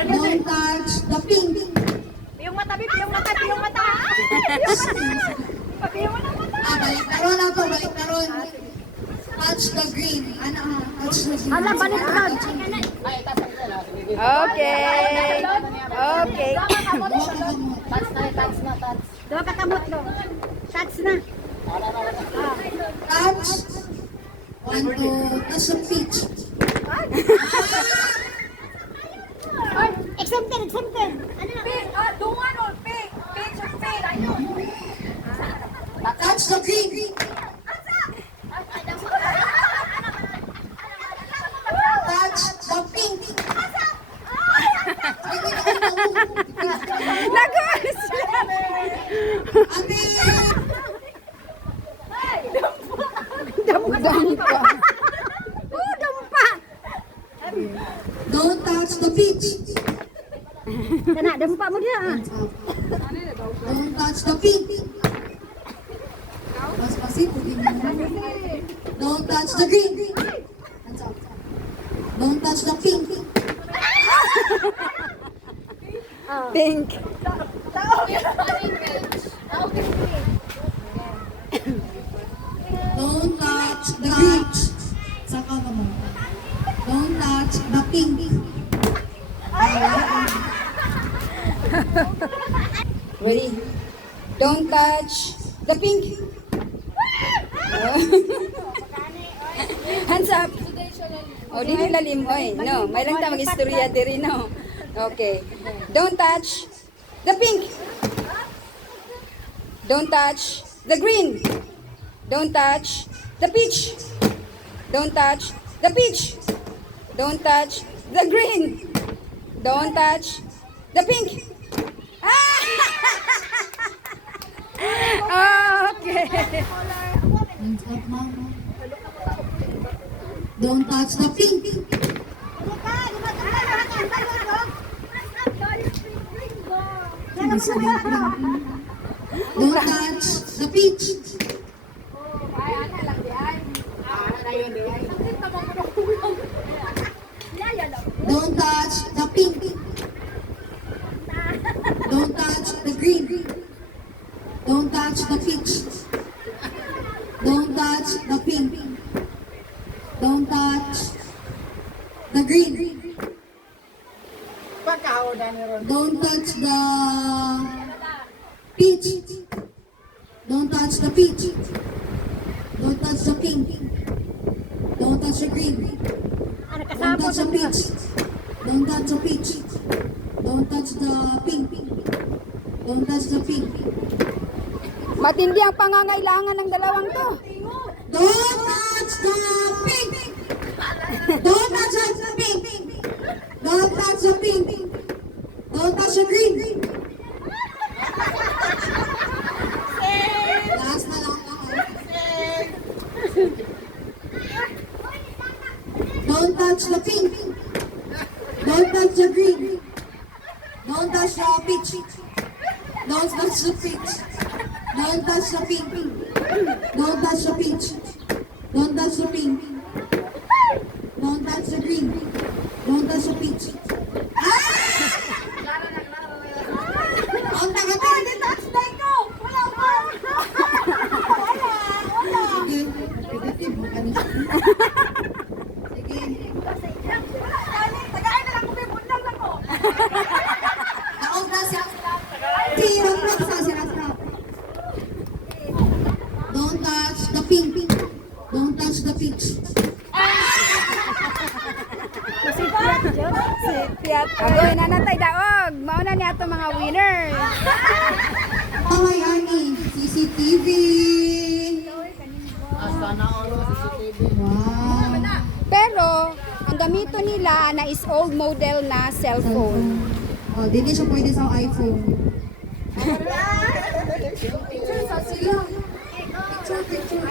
Don't touch the pink. Piyong mata, piyong mata, piyong mata. Piyong mata. Balik na ron ako, balik na ron. Touch the green. Touch the green. Ala, balik na. Okay. Okay. Dua kakamot do. Touch na. Touch. One, two, touch the peach. Exempted, exempted. Ano na? Pink, dungan o pink. Pink or pink. Touch the green. Touch the pink. Nagos! Ate! Dampa. Oh, dampa. Don't touch the peach. Kana, dampa mo dia. Don't touch the pink. Mas pasito din. Don't touch the green. Don't touch the pink. Pink. Don't touch the green. Saka ka mo. Don't touch the pink. Ready? Don't touch the pink. Hands up. Oh, di lalim. Oy, no. May lang ta mag-istorya diri, no. Okay. Don't touch the pink. Don't touch the green. Don't touch the peach. Don't touch the peach. Don't touch the green. Don't touch the pink. Okay. Hands up, mama. Don't touch the pink. Don't touch the peach. Don't touch the pink. Don't touch the green. Don't touch the peach. Don't touch the pink. Don't touch the green. Don't touch the peach. Don't touch the peach. Don't touch the pink. Don't touch the green. Ano Don't kasama touch the peach. Don't touch the peach. Don't touch the pink. Don't touch the pink. Matindi ang pangangailangan ng dalawang to. Don't touch the pink. Don't touch the pink. Don't touch the pink. Don't touch the green. Last na lang ako. Don't touch the pink. Don't touch the green. Don't touch the peach. Don't touch the peach. Don't touch the pink. Don't touch the peach. Don't touch the pink. Don't touch the green. Don't touch the peach. Ang taga-taga. Sige. Negative. Sige. Naog na siya. Tirang na sa siya. Don't touch the pink. Don't touch the peach. Sitiat. Agoy na natay daog. Mauna niya ito mga winner. Mga yani, CCTV. Wow. Pero, ang gamito nila na is old model na cellphone. Oh, hindi siya pwede sa iPhone. Picture sa sila. Picture.